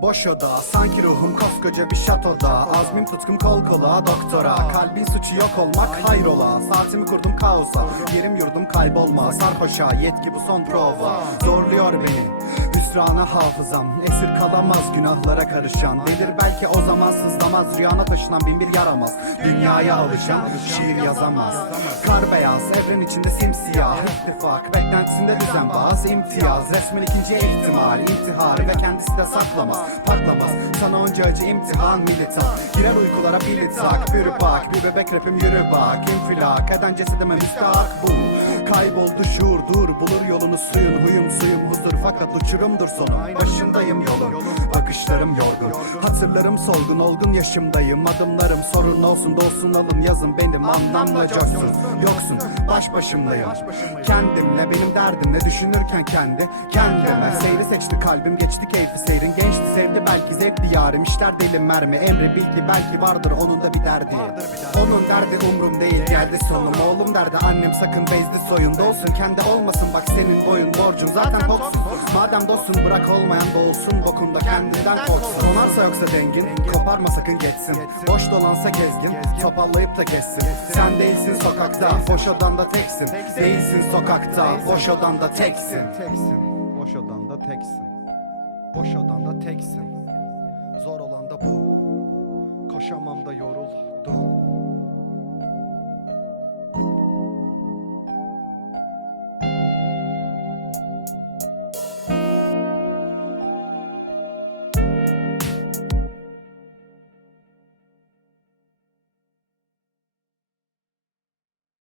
boş oda Sanki ruhum koskoca bir şatoda. Azmim tutkum kol kola doktora. Kalbin suçu yok olmak hayrola. Saatimi kurdum kaosa Yerim yurdum kaybolma. Sarhoşa yetki bu son prova. Zorluyor beni Hüsrana hafızam. Esir kalamaz günahlara karışan. Delir belki o zaman sızlamaz. Rüyana taşınan bin bir yaramaz. Dünyaya alışan şiir yazamaz. Kar beyaz evren içinde simsiyah. İttifak beklentisinde düzenbaz imtiyaz Resmen ikinci ihtimal. İntihar Ve kendisi de saklamaz. Patlamaz. Sana onca acı imtihan militan. Girer uykulara bir tak bir bak Bir bebek rapim yürü bak. İnfilak Eden cesedime müstahak bu Kayboldu şuur dur bulur yolunu suyun Huyum suyum huzur. Fakat uçurumdur sonu Başındayım yolun bakışlarım yorgun. Hatırlarım solgun olgun yaşımdayım. Adımlarım sorun olsun dolsun alın yazın benim anlamla coşsun. Yoksun baş başımdayım. Kendimle benim derdimle düşünürken kendi kendime. Seyri seçti kalbim geçti keyfi seyrin. Gençti sevdi belki zevkli yarim. İşler deli mermi Emri bilgi belki vardır onun da bir derdi. Onun derdi umrum değil geldi sonum Oğlum derdi annem sakın bezdi soyunda olsun Kendi olmasın bak senin boyun borcun. Zaten toksun Madem dostsun bırak olmayan da olsun Bokunda kendinden korksun. Donarsa yoksa dengin koparma sakın geçsin. Boş dolansa gezgin topallayıp da kessin. Sen değilsin sokakta boş odanda teksin. Değilsin sokakta boş odanda teksin. Teksin. Boş odanda teksin. Boş odanda teksin. Zor olan da bu. Koşamam da yoruldum